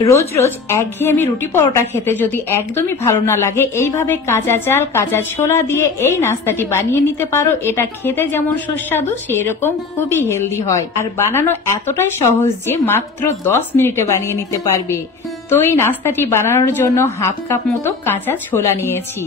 রোজ রোজ একঘেয়েমি রুটি পরোটা খেতে যদি একদমই ভালো না লাগে, এইভাবে কাঁচা চাল কাঁচা ছোলা দিয়ে এই নাস্তাটি বানিয়ে নিতে পারো। এটা খেতে যেমন সুস্বাদু সেরকম খুবই হেলদি হয়, আর বানানো এতটাই সহজ যে মাত্র 10 মিনিটে বানিয়ে নিতে পারবে। তো এই নাস্তাটি বানানোর জন্য হাফ কাপ মতো কাঁচা ছোলা নিয়েছি।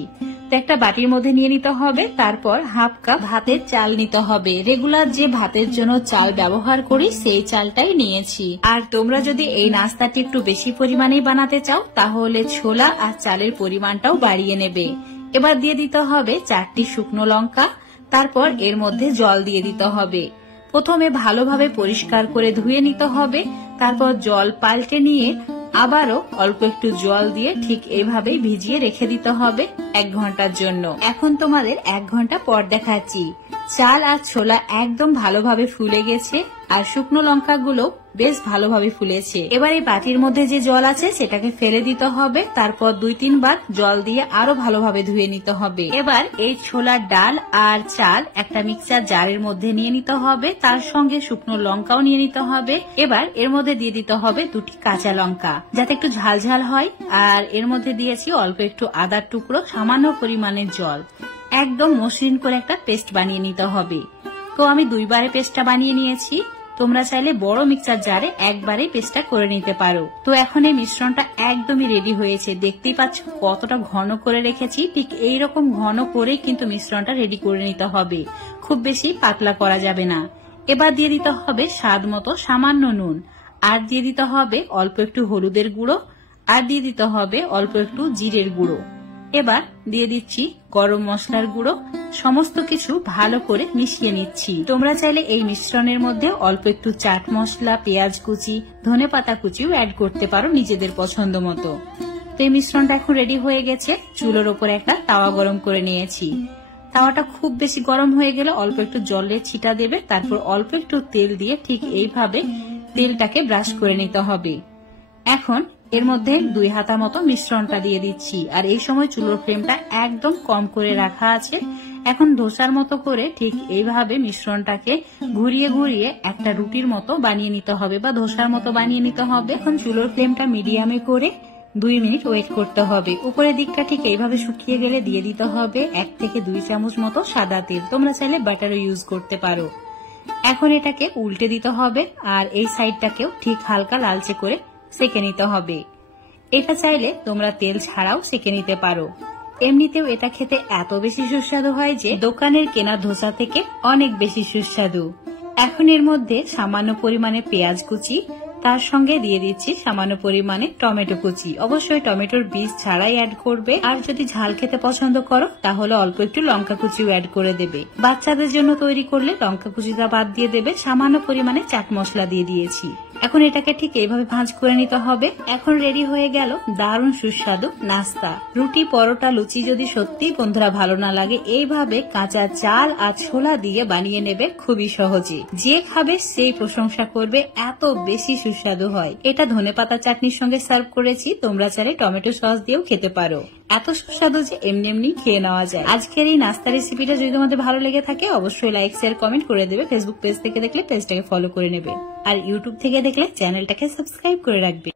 একটা বাটির মধ্যে নিয়ে নিতে হবে। তারপর হাফ কাপ ভাতের চাল নিতে হবে। রেগুলার যে ভাতের জন্য চাল ব্যবহার করি সেই চালটাই নিয়েছি। আর তোমরা যদি এই নাস্তাটি একটু বেশি পরিমাণে বানাতে চাও তাহলে ছোলা আর চালের পরিমাণটাও বাড়িয়ে নেবে। এবার দিয়ে দিতে হবে 4টি শুকনো লঙ্কা। তারপর এর মধ্যে জল দিয়ে দিতে হবে। প্রথমে ভালোভাবে পরিষ্কার করে ধুয়ে নিতে হবে। তারপর জল পাল্টে নিয়ে আবারও অল্প একটু জল দিয়ে ঠিক এইভাবেই ভিজিয়ে রেখে দিতে হবে 1 ঘন্টার জন্য। এখন তোমাদের 1 ঘন্টা পর দেখাচ্ছি। চাল আর ছোলা একদম ভালোভাবে ফুলে গেছে, আর শুকনো লঙ্কাগুলো বেশ ভালোভাবে ফুলেছে। এবার এই বাটির মধ্যে যে জল আছে সেটাকে ফেলে দিতে হবে। তারপর 2-3 বার জল দিয়ে আরো ভালোভাবে ধুয়ে নিতে হবে। এবার এই ছোলার ডাল আর চাল একটা মিক্সচার জারের মধ্যে নিয়ে নিতে হবে। তার সঙ্গে শুকনো লঙ্কাও নিয়ে নিতে হবে। এবার এর মধ্যে দিয়ে দিতে হবে 2টি কাঁচা লঙ্কা, যাতে একটু ঝাল ঝাল হয়। আর এর মধ্যে দিয়েছি অল্প একটু আদার টুকরো, সামান্য পরিমাণের জল। একদম মসৃণ করে একটা পেস্ট বানিয়ে নিতে হবে। তো আমি 2 বারে পেস্টটা বানিয়ে নিয়েছি। তোমরা চাইলে বড় মিক্সচার জারে একবারে পেস্টটা করে নিতে পারো। তো এখন এই মিশ্রণটা একদমই রেডি হয়েছে। দেখতেই পাচ্ছ কতটা ঘন করে রেখেছি। ঠিক এইরকম ঘন করে কিন্তু মিশ্রণটা রেডি করে নিতে হবে, খুব বেশি পাতলা করা যাবে না। এবার দিয়ে দিতে হবে স্বাদ মতো সামান্য নুন, আর দিয়ে দিতে হবে অল্প একটু হলুদের গুঁড়ো, আর দিয়ে দিতে হবে অল্প একটু জিরের গুঁড়ো। এবার দিয়ে দিচ্ছি গরম মশলার গুঁড়ো। সমস্ত কিছু ভালো করে মিশিয়ে নিচ্ছি। তোমরা চাইলে এই মিশ্রণের মধ্যে অল্প একটু চাট মশলা, পেঁয়াজ কুচি, ধনেপাতা কুচিও অ্যাড করতে পারো নিজেদের পছন্দ মতো। তো এই মিশ্রণটা এখন রেডি হয়ে গেছে। চুলোর ওপরে একটা তাওয়া গরম করে নিয়েছি। তাওয়াটা খুব বেশি গরম হয়ে গেলে অল্প একটু জলের ছিটা দেবে। তারপর অল্প একটু তেল দিয়ে ঠিক এইভাবে তেলটাকে ব্রাশ করে নিতে হবে। এখন এর মধ্যে 2 হাতা মতো মিশ্রণটা দিয়ে দিচ্ছি, আর এই সময় চুলোর ফ্লেমটা একদম কম করে রাখা আছে। এখন ধোসার মতো করে ঠিক এইভাবে মিশ্রণটাকে ঘুরিয়ে ঘুরিয়ে একটা রুটির মতো বানিয়ে নিতে হবে, বা ধোসার মতো বানিয়ে নিতে হবে। এখন চুলোর ফ্লেমটা মিডিয়ামে করে 2 মিনিট ওয়েট করতে হবে। উপরের দিকটা ঠিক এইভাবে শুকিয়ে গেলে দিয়ে দিতে হবে 1 থেকে 2 চামচ মতো সাদা তেল। তোমরা চাইলে বাটারও ইউজ করতে পারো। এখন এটাকে উল্টে দিতে হবে, আর এই সাইডটাকেও ঠিক হালকা লালচে করে সেকে নিতে হবে। এটা চাইলে তোমরা তেল ছাড়াও সেকে নিতে পারো। এমনিতেও এটা খেতে এত বেশি সুস্বাদু হয় যে দোকানের কেনা ধোসা থেকে অনেক বেশি সুস্বাদু। এখন এর মধ্যে সামান্য পরিমাণে পেঁয়াজ কুচি, তার সঙ্গে দিয়ে দিচ্ছি সামান্য পরিমাণে টমেটো কুচি। অবশ্যই টমেটোর বীজ ছাড়াই অ্যাড করবে। আর যদি ঝাল খেতে পছন্দ করো তাহলে অল্প একটু লঙ্কা কুচিও অ্যাড করে দেবে। বাচ্চাদের জন্য তৈরি করলে লঙ্কা কুচিটা বাদ দিয়ে দেবে। সামান্য পরিমাণে চাট মশলা দিয়ে দিয়েছি। এখন এটাকে ঠিক এইভাবে ভাঁজ করে নিতে হবে। এখন রেডি হয়ে গেল দারুণ সুস্বাদু নাস্তা। রুটি, পরোটা, লুচি যদি সত্যি বন্ধুরা ভালো না লাগে, এইভাবে কাঁচা চাল আর ছোলা দিয়ে বানিয়ে নেবে খুবই সহজে। যে খাবে সেই প্রশংসা করবে, এত বেশি সুস্বাদু হয়। এটা ধনেপাতা চাটনির সঙ্গে সার্ভ করেছি। তোমরা চাইলে টমেটো সস দিয়েও খেতে পারো। এত সুস্বাদু যে এমনি এমনি খেয়ে নেওয়া যায়। আজকের এই নাস্তা রেসিপিটা যদি তোমাদের ভালো লেগে থাকে অবশ্যই লাইক, শেয়ার, কমেন্ট করে দেবে। ফেসবুক পেজ থেকে দেখলে পেজটাকে ফলো করে নেবে, আর ইউটিউব থেকে দেখলে চ্যানেলটাকে সাবস্ক্রাইব করে রাখবে।